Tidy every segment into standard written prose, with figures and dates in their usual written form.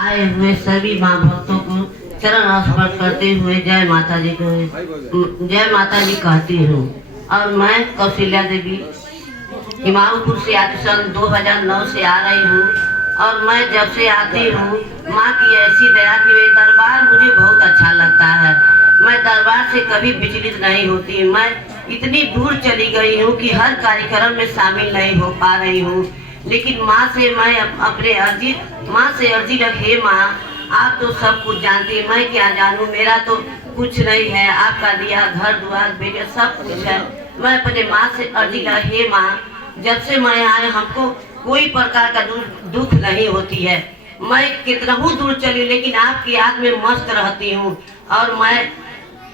आए हुए सभी माँ भक्तों को चरण स्पर्श करते हुए जय माता जी को जय माता जी कहती हूँ। और मैं कौशल्या देवी इमामपुर से आज सन 2009 से आ रही हूँ। और मैं जब से आती हूँ माँ की ऐसी दया की वे दरबार मुझे बहुत अच्छा लगता है। मैं दरबार से कभी विचलित नहीं होती। मैं इतनी दूर चली गई हूँ कि हर कार्यक्रम में शामिल नहीं हो पा रही हूँ, लेकिन माँ से मैं अपने माँ से अर्जी रखे माँ, आप तो सब कुछ जानती है, मैं क्या जानूँ, मेरा तो कुछ नहीं है, आपका दिया घर द्वार बेटे सब कुछ है। मैं अपने माँ से अर्जी रखे माँ, जब से मैं आए हमको कोई प्रकार का दुख नहीं होती है। मैं कितना दूर चली लेकिन आपकी याद में मस्त रहती हूँ। और मैं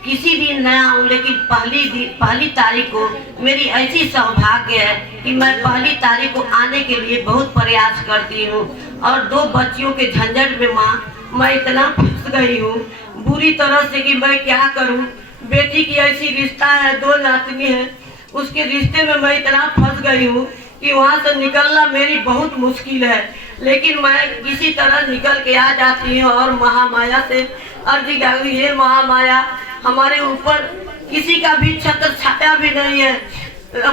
किसी दिन न आऊँ, लेकिन पहली तारीख को मेरी ऐसी सौभाग्य है कि मैं पहली तारीख को आने के लिए बहुत प्रयास करती हूँ। और 2 बच्चियों के झंझट में माँ मैं इतना फंस गई हूँ बुरी तरह से कि मैं क्या करूँ। बेटी की ऐसी रिश्ता है, 2 नातनी है, उसके रिश्ते में मैं इतना फंस गई हूँ कि वहाँ से निकलना मेरी बहुत मुश्किल है। लेकिन मैं किसी तरह निकल के आ जाती हूँ और महामाया से अर्जी लगी है, महामाया हमारे ऊपर किसी का भी छत्र छाया भी नहीं है।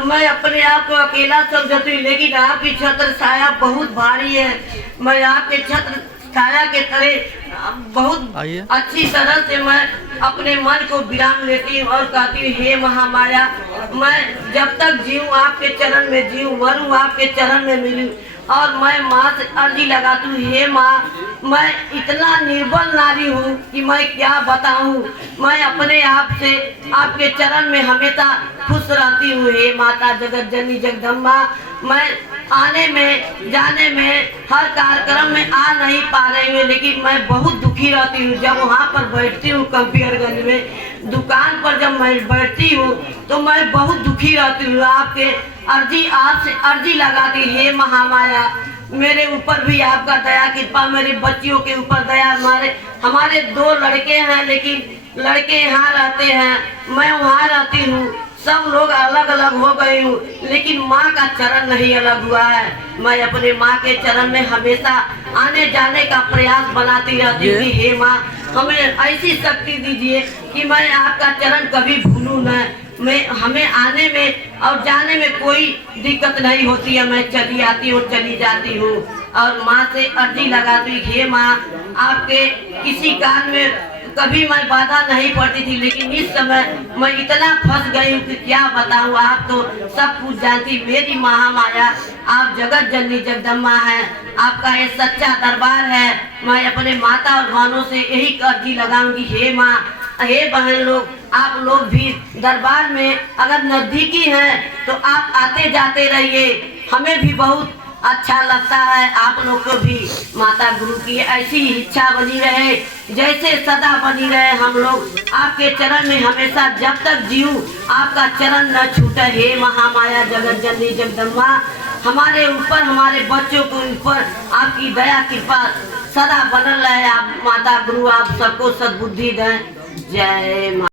मैं अपने आप को अकेला समझती हूँ, लेकिन आपकी छत्र छाया बहुत भारी है। मैं आपके छत्र छाया के तरह बहुत अच्छी तरह से मैं अपने मन को विराम लेती हूँ और कहती हूँ हे महामाया, मैं जब तक जीऊँ आपके चरण में जीऊँ, मरूँ आपके चरण में मिलूँ। और मैं माँ से अर्जी लगाती हूँ हे माँ, मैं इतना निर्बल नारी हूँ कि मैं क्या बताऊँ। मैं अपने आप से आपके चरण में हमेशा खुश रहती हूँ हे माता जगत जननी जगदम्बा। मैं आने में जाने में हर कार्यक्रम में आ नहीं पा रही हूँ, लेकिन मैं बहुत दुखी रहती हूँ। जब वहाँ पर बैठती हूँ कंपियरगंज में दुकान पर जब मैं बैठती हूँ तो मैं बहुत दुखी रहती हूँ। आपके आपसे अर्जी लगाती हे महामाया, मेरे ऊपर भी आपका दया कृपा, मेरी बच्चियों के ऊपर दया। हमारे 2 लड़के हैं, लेकिन लड़के यहाँ रहते हैं, मैं वहाँ रहती हूँ। सब लोग अलग अलग हो गए हूँ, लेकिन माँ का चरण नहीं अलग हुआ है। मैं अपने माँ के चरण में हमेशा आने जाने का प्रयास बनाती रहती हूँ। हे माँ, हमें ऐसी शक्ति दीजिए कि मैं आपका चरण कभी भूलूं न। हमें आने में और जाने में कोई दिक्कत नहीं होती है। मैं चली आती हूँ चली जाती हूँ और माँ से अर्जी लगाती हूँ हे माँ, आपके किसी काम में कभी मैं बाधा नहीं पड़ती थी, लेकिन इस समय मैं इतना फंस गई हूँ कि क्या बताऊँ। आप तो सब कुछ जानती, मेरी महामाया, आप जगत जननी जगदम्बा हैं, आपका ये सच्चा दरबार है। मैं अपने माता और बहनों से यही अर्जी लगाऊंगी हे माँ, हे बहन लोग, आप लोग भी दरबार में अगर नजदीकी हैं तो आप आते जाते रहिए, हमें भी बहुत अच्छा लगता है। आप लोग को भी माता गुरु की ऐसी इच्छा बनी रहे, जैसे सदा बनी रहे। हम लोग आपके चरण में हमेशा जब तक जीऊँ आपका चरण न छूटे हे महामाया जगत जननी जगदम्बा। हमारे ऊपर हमारे बच्चों के ऊपर आपकी दया कृपा सदा बनल रहे। आप माता गुरु आप सबको सद्बुद्धि दें। जय माता।